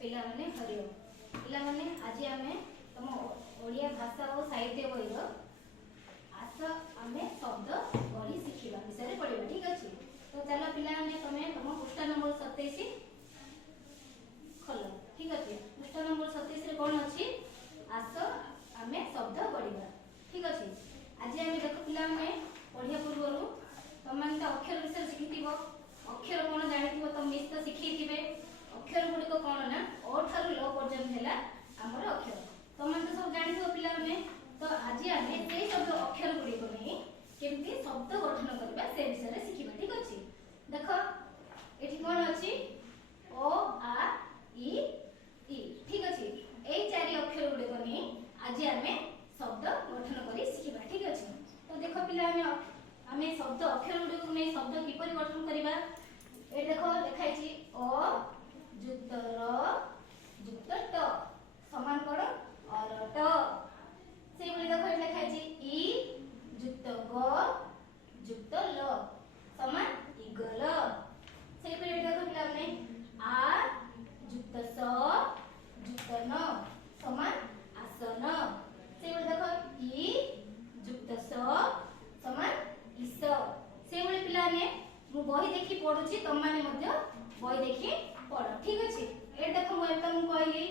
पिला माने हरिओम पिला माने आज आमे तम ओडिया भाषा और साहित्य बहिर आस आमे शब्द गढ़ी शिखिबा विषय पढ़िबा। ठीक अछि, तो चलो पिला माने तमे तम पृष्ठ नंबर 27 खोलो। ठीक अछि, पृष्ठ नंबर 27 रे कोन अछि आस आमे शब्द गढ़िबा। ठीक अछि, आज आमे देखो पिला माने पढ़िया पूर्वरु तमान त अक्षर विषय शिखिथिबो। अक्षर कोन जानिथिबो त मिस त शिखिथिबे। अक्षर गुडी को कोन ना ओ थारु ल पर्यंत हैला हमर अक्षर तमान तो सब जानिथिबो पिला माने। तो आज आमे सेई सब अक्षर गुडी को नै केमती शब्द गठन करबा से विषय रे शिखिबा। ठीक अछि, देखो एठी कोन अछि ओ आ इ ई। ठीक अछि, एई चारि अक्षर गुडी को नै आज आमे शब्द गठन करी शिखिबा। ठीक अछि, तो देखो पिला आमे शब्द अक्षर गुडी को नै शब्द किपरि गठन करबा। ए देखो लिखाई छी अ जुक्त र जुक्त ट समान कोन अरट। से बोली देखो एटा लिखाई छी इ जुक्त ग जुक्त ल समान इगल। से बोली देखो पिला माने आ जुक्त स जुक्त न समान आसन। से बोली देखो इ जुक्त स समान इस। से बोली पिला ने मु बही देखि पढुची तम माने मध्य बही देखि पढ। ठीक अछि, ए देखो मु एकदम कहली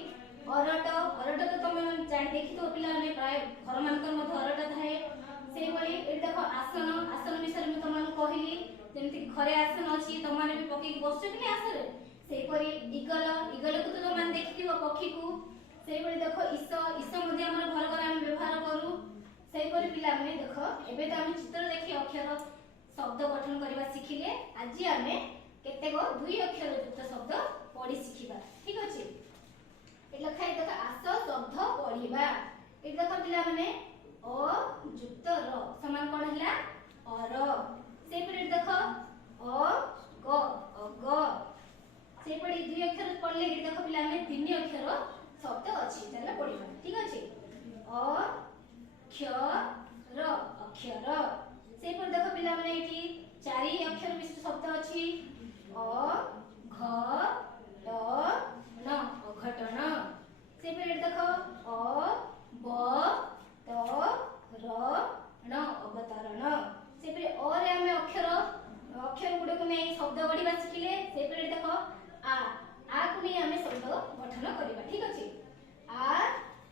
अरट अरट तो तम जानि देखि तो पिला ने प्राय घर मानकर मध्य अरट थाए। से बोली ए देखो आसन आसन विषय मु तम कहली जेमति घरे आसन अछि तम माने भी पकी बसछ कि नै आसरे। से परी इगल इगल को तो तम माने देखिथिबो पक्षी को। से बोली देखो इस इस मध्य हमर घर घर हम व्यवहार करू। से परी पिला माने देखो एबे तो हम चित्र देखि अक्षर शब्द गठन करबा शिखिले। आज आमे केते गो दुई अक्षर युक्त शब्द पढ़ी शिखिबा। ठीक अछि, ए लखाई देखो आस शब्द पढ़िबा। ए देखो पिला माने अ जुक्त र समान कोन हैला अर। से परी देखो अ ग अग। से परी दुई अक्षर पढ़ले ए देखो पिला माने तीन अक्षर शब्द अछि चला पढ़िबा। ठीक अछि, अ क्ष र अक्षर। से पर देखो पिला माने एठी चारि अक्षर विशिष्ट शब्द अछि अ घ ट न अघटन। से पर देखो अ ब त र न अवतरण। से पर अ रे हम अक्षर गुडे को नै शब्द गढिबा शिखिले। से पर देखो आ को नै हम शब्द गठन करिबा। ठीक अछि, आ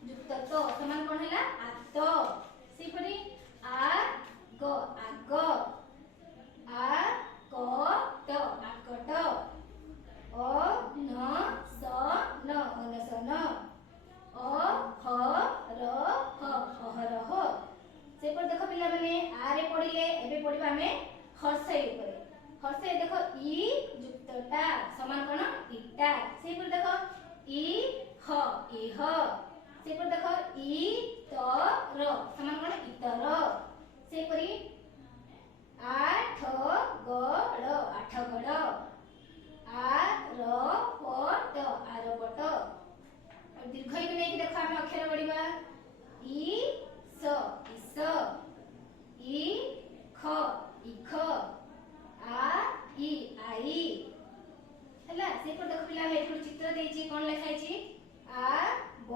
जुक्त त समान कोन हैला आत। से परी आ ग आग आ क ट आकट अ न स न अनसन अ ह र ह अहरह। से पर देखो पिला माने आ रे पढिले एबे पढिबा हमें हर्षय ऊपर। हर्षय देखो इ जुक्त टा समान कोन इटा। से पर देखो इ ह इह। से पर देखो इ त र समान कोन इतर। से परी आठ गड़ आठगड़ आ र प ट आरपट। दीर्घ इ नै देखो हम अक्षर गढिबा इ स इस इ ख इख आ इ आई हैला। से पर देखो पिला एठो चित्र देछि कोन लिखाइ छि आ ब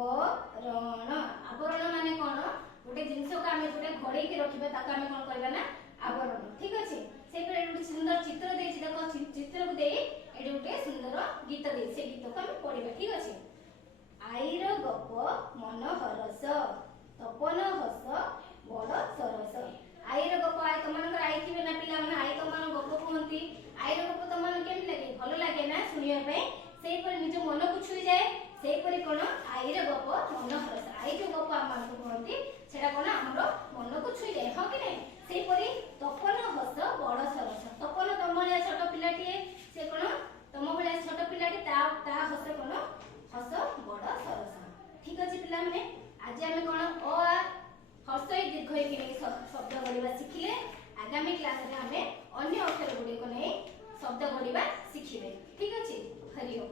रण। आवरण माने कोन गोटे जिंस को आमे गोटे घड़े के रखिबा ताका आमे कोन करबा ना आवरण। ठीक अछि, से पर एठो सुंदर चित्र देछि देखो चित्र को देई एठो गोटे सुंदर गीत देछि से गीत को हम पढिबा। ठीक अछि, आईर गप मन हरस तपन हस बड़ सरस। आईर गप आय तमन आई थिबे ना पिला माने आई तमन गप कहंती। आईर गप तमन केमि लागे भलो लागे ना सुनिया पे। से पर निज मन को छुई जाए। से परी कोन आईर गप मन हरस आई जो गप हम को कहंती सेटा कोन हमरो मन को छुई जाए। ह कि नै। से परी तपन हस बड़ सरस तपन तमलिया छोट पिलाटी से कोन तम भलिया छोट पिलाटी ता हस कोन हस बड़ सरस। ठीक अछि पिला माने आज हम कोन अ आ हर्षय दीर्घय के नै शब्द गढिबा शिखिले। आगामी क्लास रे हमें अन्य अक्षर गुडी को नै शब्द गढिबा शिखिबे। ठीक अछि, हरि ओम।